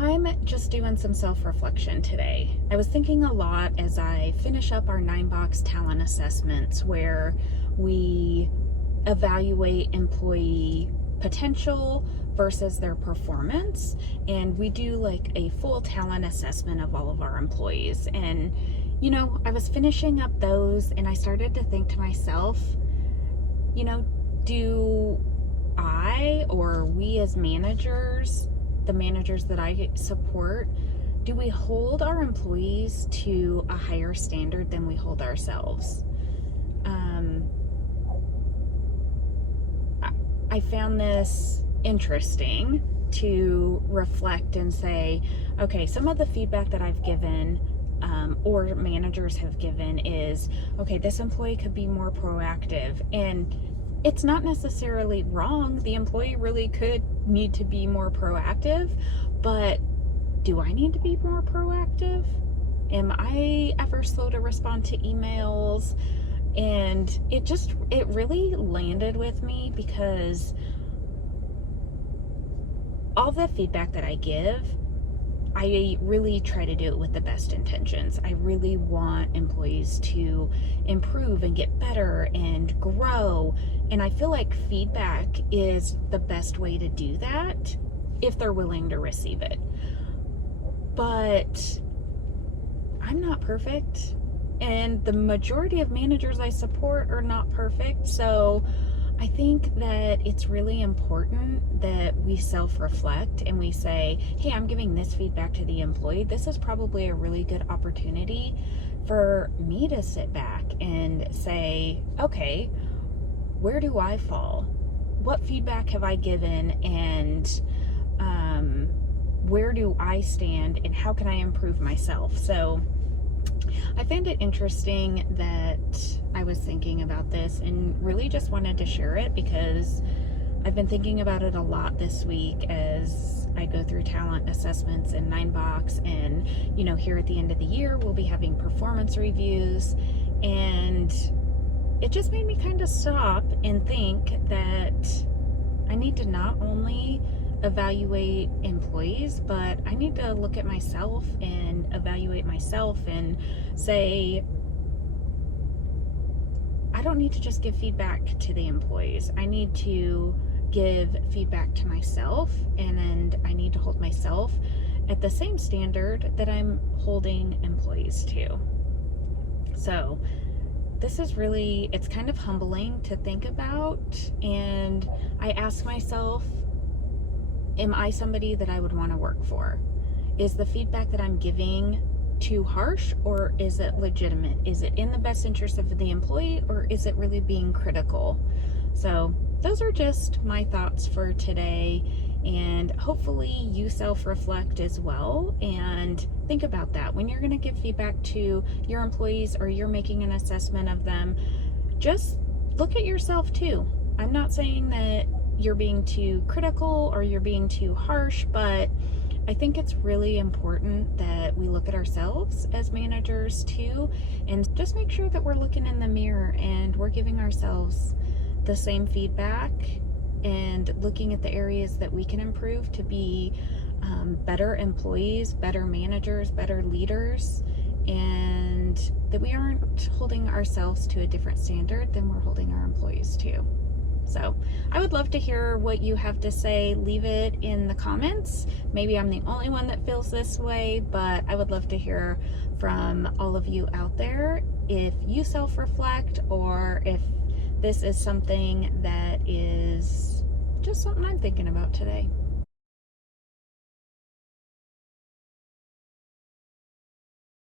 I'm just doing some self-reflection today. I was thinking a lot as I finish up our 9-box talent assessments where we evaluate employee potential versus their performance, and we do like a full talent assessment of all of our employees. And I was finishing up those and I started to think to myself, do I or we as managers, the managers that I support, do we hold our employees to a higher standard than we hold ourselves? I found this interesting to reflect and say, okay, some of the feedback that I've given or managers have given is, okay, this employee could be more proactive. And it's not necessarily wrong. The employee really could need to be more proactive, but do I need to be more proactive? Am I ever slow to respond to emails? And it really landed with me because all the feedback that I give, I really try to do it with the best intentions. I really want employees to improve and get better and grow. And I feel like feedback is the best way to do that if they're willing to receive it. But I'm not perfect. And the majority of managers I support are not perfect. So I think that it's really important that we self-reflect and we say, hey, I'm giving this feedback to the employee. This is probably a really good opportunity for me to sit back and say, okay, where do I fall? What feedback have I given? And where do I stand? And how can I improve myself? So I found it interesting that I was thinking about this and really just wanted to share it because I've been thinking about it a lot this week as I go through talent assessments and 9-box. And, here at the end of the year, we'll be having performance reviews. And it just made me kind of stop and think that I need to not only evaluate employees, but I need to look at myself and evaluate myself and say, I don't need to just give feedback to the employees. I need to give feedback to myself, and I need to hold myself at the same standard that I'm holding employees to. So this is really, it's kind of humbling to think about. And I ask myself, am I somebody that I would want to work for? Is the feedback that I'm giving too harsh, or is it legitimate? Is it in the best interest of the employee, or is it really being critical? So those are just my thoughts for today, and hopefully you self-reflect as well and think about that. When you're going to give feedback to your employees or you're making an assessment of them, just look at yourself too. I'm not saying that you're being too critical or you're being too harsh, but I think it's really important that we look at ourselves as managers too, and just make sure that we're looking in the mirror and we're giving ourselves the same feedback and looking at the areas that we can improve to be better employees, better managers, better leaders, and that we aren't holding ourselves to a different standard than we're holding our employees to. So I would love to hear what you have to say. Leave it in the comments. Maybe I'm the only one that feels this way, but I would love to hear from all of you out there if you self-reflect or if this is something that is just something I'm thinking about today.